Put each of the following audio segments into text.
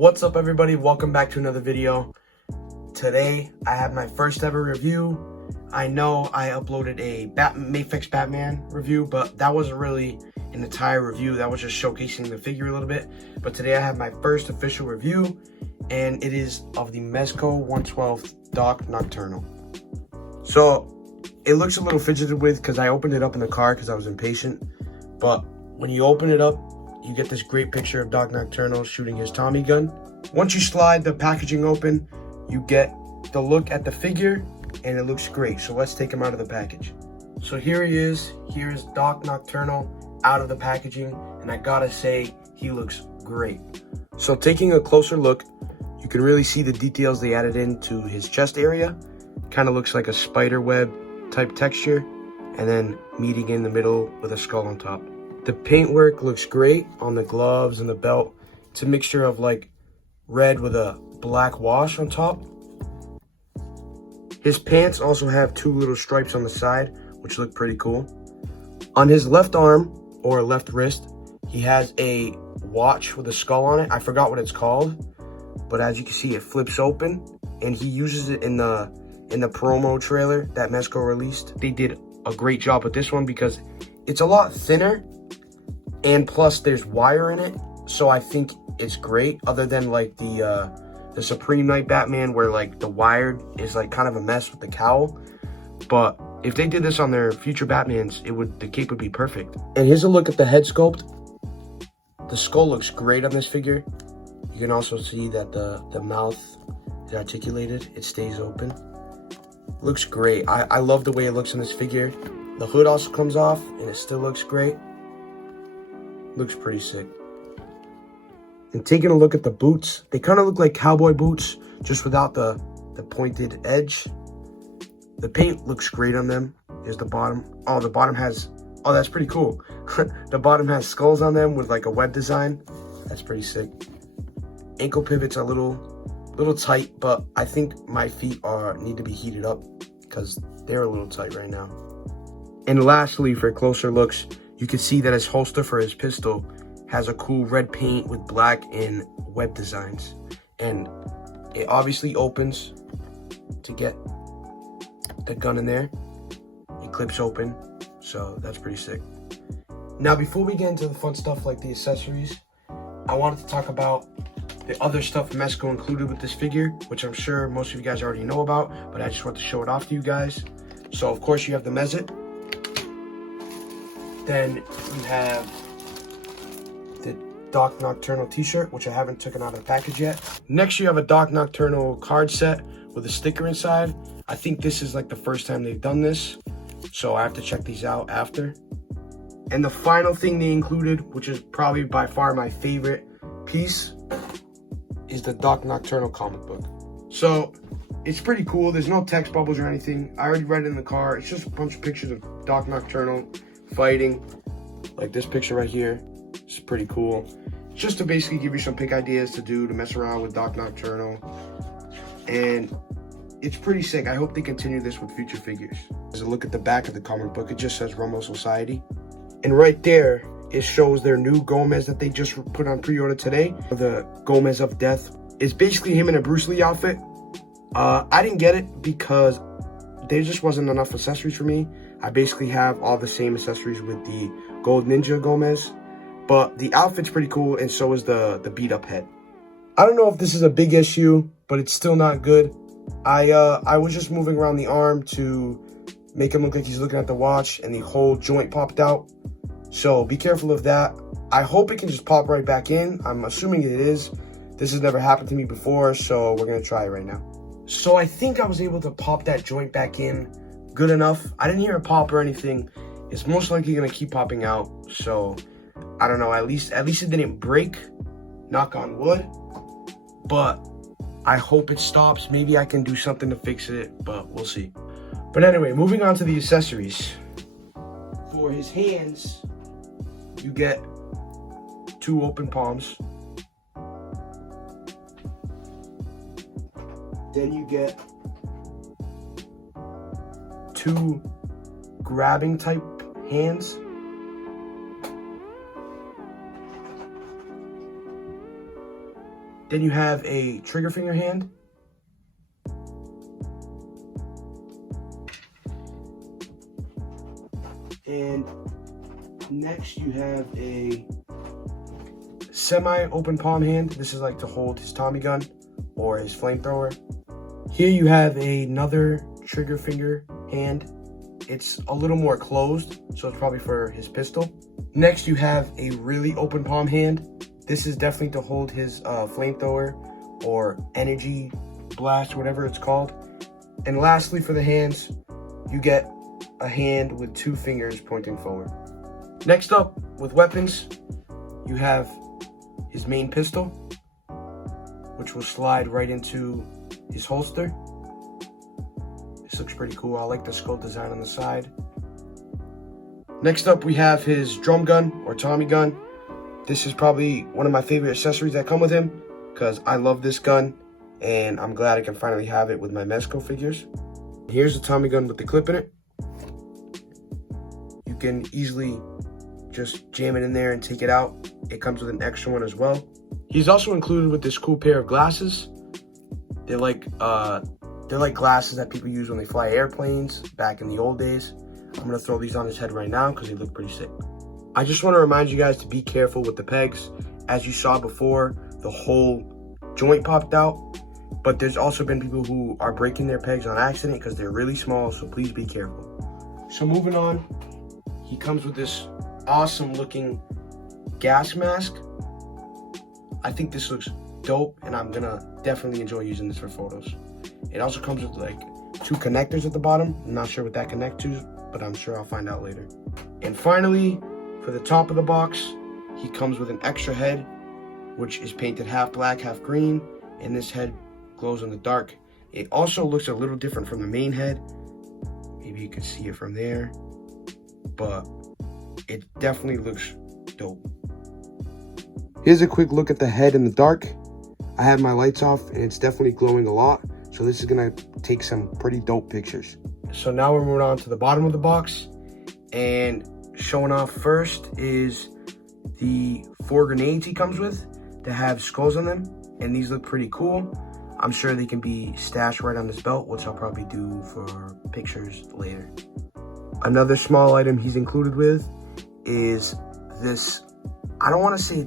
What's up, everybody? Welcome back to another video. Today I have my first ever review. I know I uploaded a Mayfix Batman review, but that wasn't really an entire review. That was just showcasing the figure a little bit. But today I have my first official review, and it is of the Mezco 112 Doc Nocturnal. So it looks a little fidgeted with because I opened it up in the car because I was impatient. But when you open it up, you get this great picture of Doc Nocturnal shooting his Tommy gun. Once you slide the packaging open, you get the look at the figure, and it looks great. So let's take him out of the package. So here he is. Here's Doc Nocturnal out of the packaging, and I gotta say, he looks great. So taking a closer look, you can really see the details they added into his chest area. Kind of looks like a spider web type texture, and then meeting in the middle with a skull on top. The paintwork looks great on the gloves and the belt. It's a mixture of like red with a black wash on top. His pants also have two little stripes on the side, which look pretty cool. On his left arm or left wrist, he has a watch with a skull on it. I forgot what it's called, but as you can see, it flips open, and he uses it in the promo trailer that Mezco released. They did a great job with this one because it's a lot thinner, and plus there's wire in it, so I think it's great, other than like the Supreme Night Batman where like the wired is like kind of a mess with the cowl. But if they did this on their future Batmans, the cape would be perfect. And here's a look at the head sculpt. The skull looks great on this figure. You can also see that the mouth is articulated, it stays open. Looks great. I love the way it looks on this figure. The hood also comes off and it still looks great. Looks pretty sick. And taking a look at the boots, they kind of look like cowboy boots, just without the pointed edge. The paint looks great on them. There's the bottom. Oh, the bottom has, oh, that's pretty cool. The bottom has skulls on them with like a web design. That's pretty sick. Ankle pivots are a little tight, but I think my feet need to be heated up because they're a little tight right now. And lastly, for closer looks, you can see that his holster for his pistol has a cool red paint with black and web designs. And it obviously opens to get the gun in there. It clips open, so that's pretty sick. Now, before we get into the fun stuff like the accessories, I wanted to talk about the other stuff Mezco included with this figure, which I'm sure most of you guys already know about, but I just want to show it off to you guys. So, of course, you have the Mezit. Then you have the Doc Nocturnal t-shirt, which I haven't taken out of the package yet. Next, you have a Doc Nocturnal card set with a sticker inside. I think this is like the first time they've done this, so I have to check these out after. And the final thing they included, which is probably by far my favorite piece, is the Doc Nocturnal comic book. So it's pretty cool. There's no text bubbles or anything. I already read it in the car. It's just a bunch of pictures of Doc Nocturnal fighting, like this picture right here. It's pretty cool, just to basically give you some pick ideas to do to mess around with Doc Nocturnal, and it's pretty sick. I hope they continue this with future figures. As a look at the back of the comic book, it just says Rumble Society, and right there it shows their new Gomez that they just put on pre-order today. The Gomez of Death is basically him in a Bruce Lee outfit. I didn't get it because there just wasn't enough accessories for me. I basically have all the same accessories with the Gold Ninja Gomez, but the outfit's pretty cool, and so is the beat up head. I don't know if this is a big issue, but it's still not good. I was just moving around the arm to make him look like he's looking at the watch, and the whole joint popped out. So be careful of that. I hope it can just pop right back in. I'm assuming it is. This has never happened to me before, so we're gonna try it right now. So I think I was able to pop that joint back in good enough. I didn't hear a pop or anything. It's most likely gonna keep popping out, so I don't know. At least it didn't break, knock on wood, but I hope it stops. Maybe I can do something to fix it, but we'll see. But anyway, moving on to the accessories. For his hands, you get two open palms. Then you get two grabbing type hands. Then you have a trigger finger hand. And next you have a semi-open palm hand. This is like to hold his Tommy gun or his flamethrower. Here you have another trigger finger hand. It's a little more closed, so it's probably for his pistol. Next you have a really open palm hand. This is definitely to hold his flamethrower or energy blast, whatever it's called. And lastly, for the hands, you get a hand with 2 fingers pointing forward. Next up, with weapons, you have his main pistol, which will slide right into his holster. This looks pretty cool. I like the skull design on the side. Next up, we have his drum gun or Tommy gun. This is probably one of my favorite accessories that come with him because I love this gun and I'm glad I can finally have it with my Mezco figures. Here's the Tommy gun with the clip in it. You can easily just jam it in there and take it out. It comes with an extra one as well. He's also included with this cool pair of glasses. They're like glasses that people use when they fly airplanes back in the old days. I'm gonna throw these on his head right now because they look pretty sick. I just want to remind you guys to be careful with the pegs. As you saw before, the whole joint popped out, but there's also been people who are breaking their pegs on accident because they're really small, so please be careful. So moving on, he comes with this awesome looking gas mask. I think this looks dope and I'm gonna definitely enjoy using this for photos. It also comes with like 2 connectors at the bottom. I'm not sure what that connect to, but I'm sure I'll find out later. And finally, for the top of the box, he comes with an extra head, which is painted half black, half green, and this head glows in the dark. It also looks a little different from the main head. Maybe you can see it from there, but it definitely looks dope. Here's a quick look at the head in the dark. I have my lights off and it's definitely glowing a lot, so this is gonna take some pretty dope pictures. So now we're moving on to the bottom of the box, and showing off first is the 4 grenades he comes with that have skulls on them, and these look pretty cool. I'm sure they can be stashed right on this belt, which I'll probably do for pictures later. Another small item he's included with is this, I don't want to say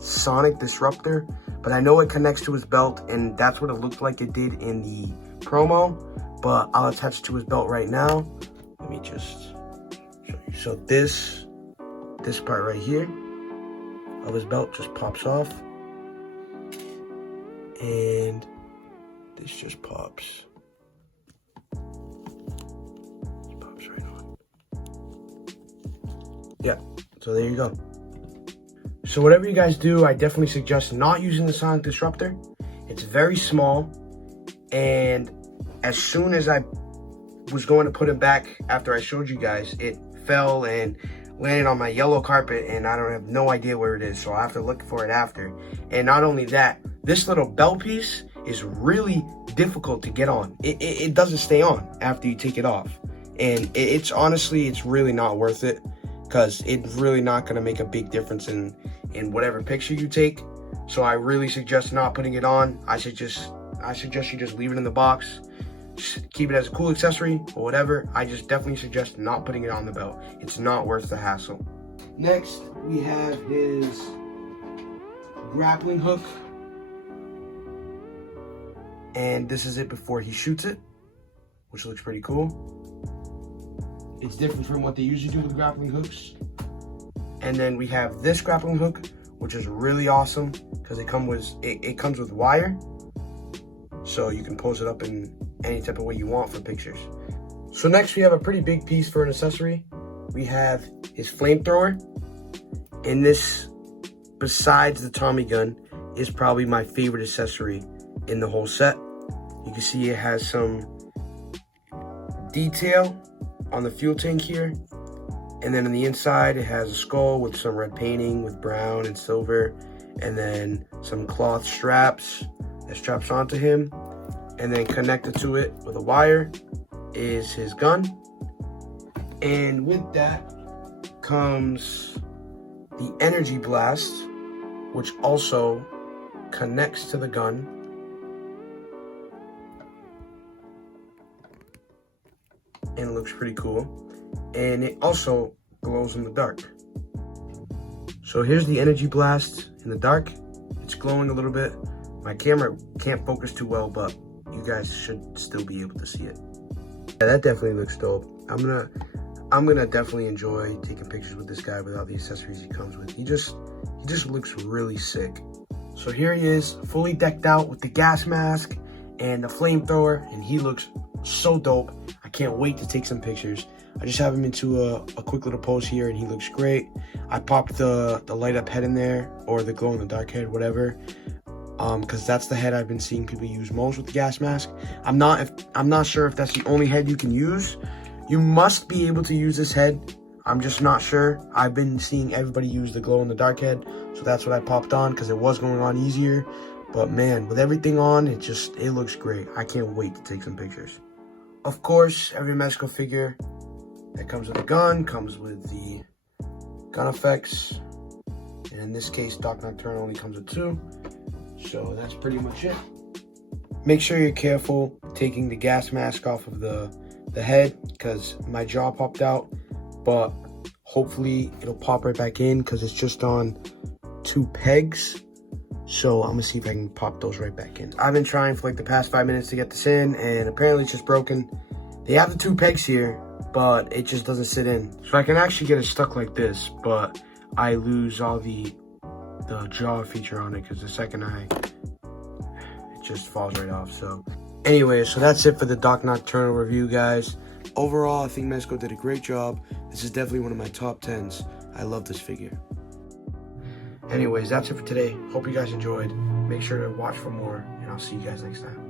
sonic disruptor, but I know it connects to his belt, and that's what it looked like it did in the promo, but I'll attach it to his belt right now. Let me just show you. So this part right here of his belt just pops off, and this just pops. It pops right on. Yeah, so there you go. So whatever you guys do, I definitely suggest not using the sonic disruptor. It's very small, and as soon as I was going to put it back after I showed you guys, it fell and landed on my yellow carpet, and I don't have no idea where it is, so I have to look for it after. And not only that, this little belt piece is really difficult to get on. It doesn't stay on after you take it off, and it's honestly, it's really not worth it, because it's really not going to make a big difference in whatever picture you take. So I really suggest not putting it on. I suggest you just leave it in the box, just keep it as a cool accessory or whatever. I just definitely suggest not putting it on the belt. It's not worth the hassle. Next, we have his grappling hook, and this is it before he shoots it, which looks pretty cool. It's different from what they usually do with grappling hooks. And then we have this grappling hook, which is really awesome because it comes with wire, so you can pose it up in any type of way you want for pictures. So next we have a pretty big piece for an accessory. We have his flamethrower, and this, besides the Tommy gun, is probably my favorite accessory in the whole set. You can see it has some detail on the fuel tank here, and then on the inside it has a skull with some red painting with brown and silver, and then some cloth straps that straps onto him, and then connected to it with a wire is his gun. And with that comes the energy blast, which also connects to the gun. And it looks pretty cool. And it also glows in the dark. So here's the energy blast in the dark. It's glowing a little bit. My camera can't focus too well, but you guys should still be able to see it. Yeah, that definitely looks dope. I'm gonna definitely enjoy taking pictures with this guy with all the accessories he comes with. He just looks really sick. So here he is, fully decked out with the gas mask and the flamethrower, and he looks so dope. I can't wait to take some pictures. I just have him into a quick little pose here, and he looks great. I popped the light up head in there, or the glow in the dark head, whatever, because that's the head I've been seeing people use most with the gas mask. I'm not sure if that's the only head you can use. You must be able to use this head. I'm just not sure. I've been seeing everybody use the glow in the dark head, so that's what I popped on because it was going on easier. But man, with everything on, it looks great. I can't wait to take some pictures. Of course, every Mezco figure that comes with a gun comes with the gun effects. And in this case, Doc Nocturnal only comes with 2. So that's pretty much it. Make sure you're careful taking the gas mask off of the head, because my jaw popped out, but hopefully it'll pop right back in because it's just on 2 pegs. So I'm gonna see if I can pop those right back in. I've been trying for like the past 5 minutes to get this in, and apparently it's just broken. They have the 2 pegs here, but it just doesn't sit in. So I can actually get it stuck like this, but I lose all the jaw feature on it because the second it just falls right off. So anyway, so that's it for the Doc Nocturnal review, guys. Overall, I think Mezco did a great job. This is definitely one of my top 10s. I love this figure. Anyways, that's it for today. Hope you guys enjoyed. Make sure to watch for more, and I'll see you guys next time.